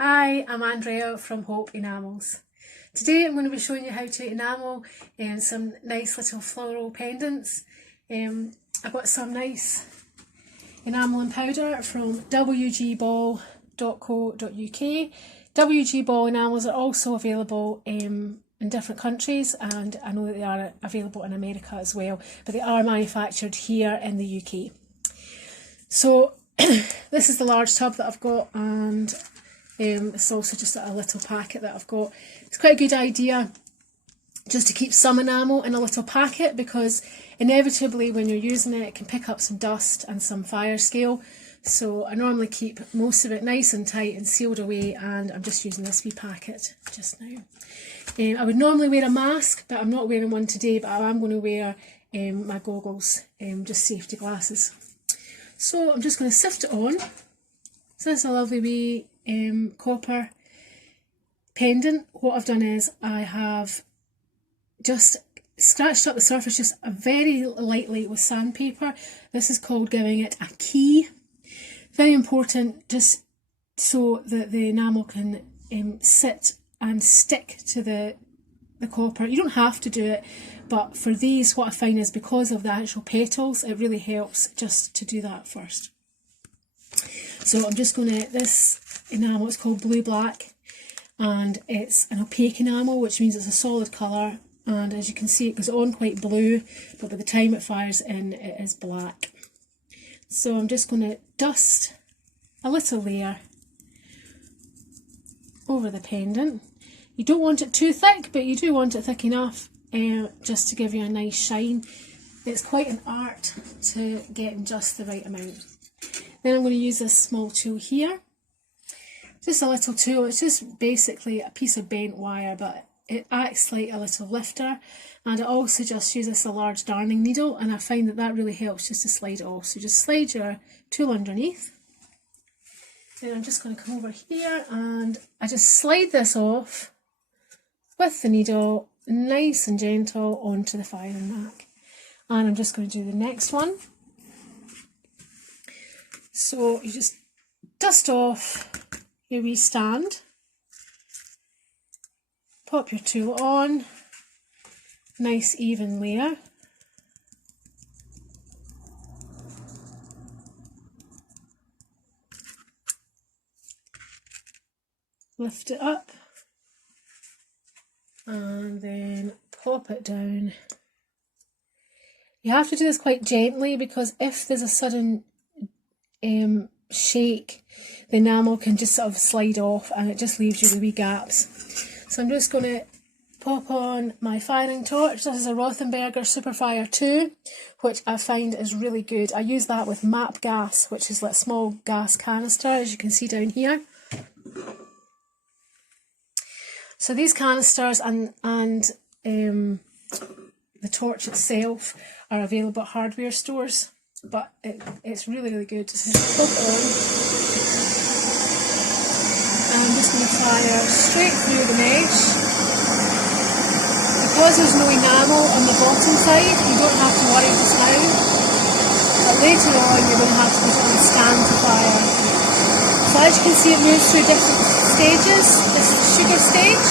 Hi, I'm Andrea from Hope Enamels. Today I'm going to be showing you how to enamel some nice little floral pendants. I've got some nice enamelling powder from WGBall.co.uk. WGBall enamels are also available in different countries, and I know that they are available in America as well, but they are manufactured here in the UK. So this is the large tub that I've got, and it's also just a little packet that I've got. It's quite a good idea just to keep some enamel in a little packet, because inevitably when you're using it, it can pick up some dust and some fire scale. So I normally keep most of it nice and tight and sealed away, and I'm just using this wee packet just now. I would normally wear a mask, but I'm not wearing one today, but I am going to wear my goggles, just safety glasses. So I'm just going to sift it on. So this is a lovely wee copper pendant. What I've done is I have just scratched up the surface just very lightly with sandpaper. This is called giving it a key. Very important, just so that the enamel can sit and stick to the copper. You don't have to do it, but for these, what I find is because of the actual petals, it really helps just to do that first. So I'm just going to, this enamel is called Blue Black, and it's an opaque enamel, which means it's a solid colour, and as you can see it goes on quite blue, but by the time it fires in it is black. So I'm just going to dust a little layer over the pendant. You don't want it too thick, but you do want it thick enough just to give you a nice shine. It's quite an art to get just the right amount. Then I'm going to use this small tool here. Just a little tool. It's just basically a piece of bent wire, but it acts like a little lifter, and it also just uses a large darning needle, and I find that that really helps just to slide it off. So just slide your tool underneath. Then I'm just going to come over here and I just slide this off with the needle, nice and gentle, onto the firing rack. And I'm just going to do the next one. So you just dust off your wee stand, pop your tool on, nice even layer. Lift it up and then pop it down. You have to do this quite gently, because if there's a sudden shake, the enamel can just sort of slide off and it just leaves you with wee gaps. So I'm just going to pop on my firing torch. This is a Rothenberger Superfire 2, which I find is really good. I use that with MAP gas, which is like a small gas canister, as you can see down here. So these canisters and the torch itself are available at hardware stores, but it's really, really good. So just pop it on. And I'm just going to fire straight through the mesh. Because there's no enamel on the bottom side, you don't have to worry just now, but later on you're going to have to put it on a stand to fire. So as you can see, it moves through different stages. This is the sugar stage,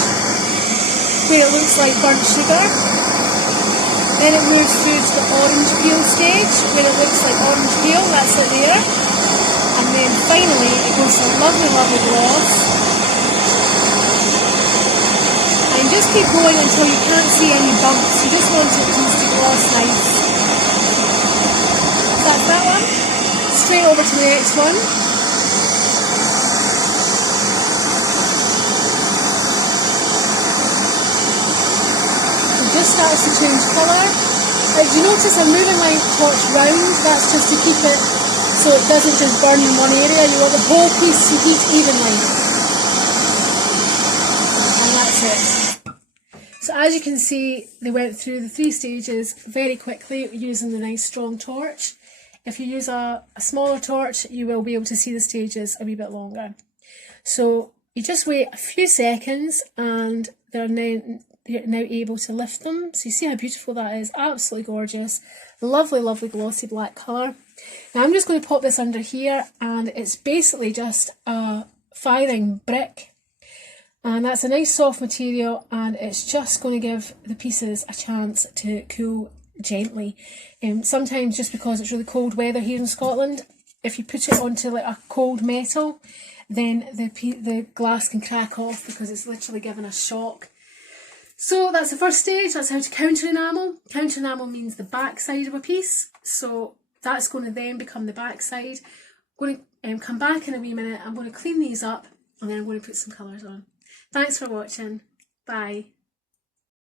where it looks like burnt sugar. Then it moves through to the orange peel stage, where it looks like orange peel, that's it there. And then finally it goes to a lovely, lovely gloss. And just keep going until you can't see any bumps. You just want it just to gloss nice. So that's that one. Straight over to the next one. Just starts to change colour. You notice I'm moving my torch round, that's just to keep it so it doesn't just burn in one area. You want the whole piece to heat evenly. And that's it. So as you can see, they went through the 3 stages very quickly using the nice strong torch. If you use a smaller torch, you will be able to see the stages a wee bit longer. So you just wait a few seconds and they're you're now able to lift them. So you see how beautiful that is. Absolutely gorgeous. Lovely, lovely glossy black colour. Now I'm just going to pop this under here, and it's basically just a firing brick. And that's a nice soft material, and it's just going to give the pieces a chance to cool gently. Sometimes, just because it's really cold weather here in Scotland, if you put it onto like a cold metal, then the glass can crack off because it's literally given a shock. So that's the first stage. That's how to counter enamel. Counter enamel means the back side of a piece. So that's going to then become the back side. I'm going to come back in a wee minute. I'm going to clean these up, and then I'm going to put some colours on. Thanks for watching. Bye.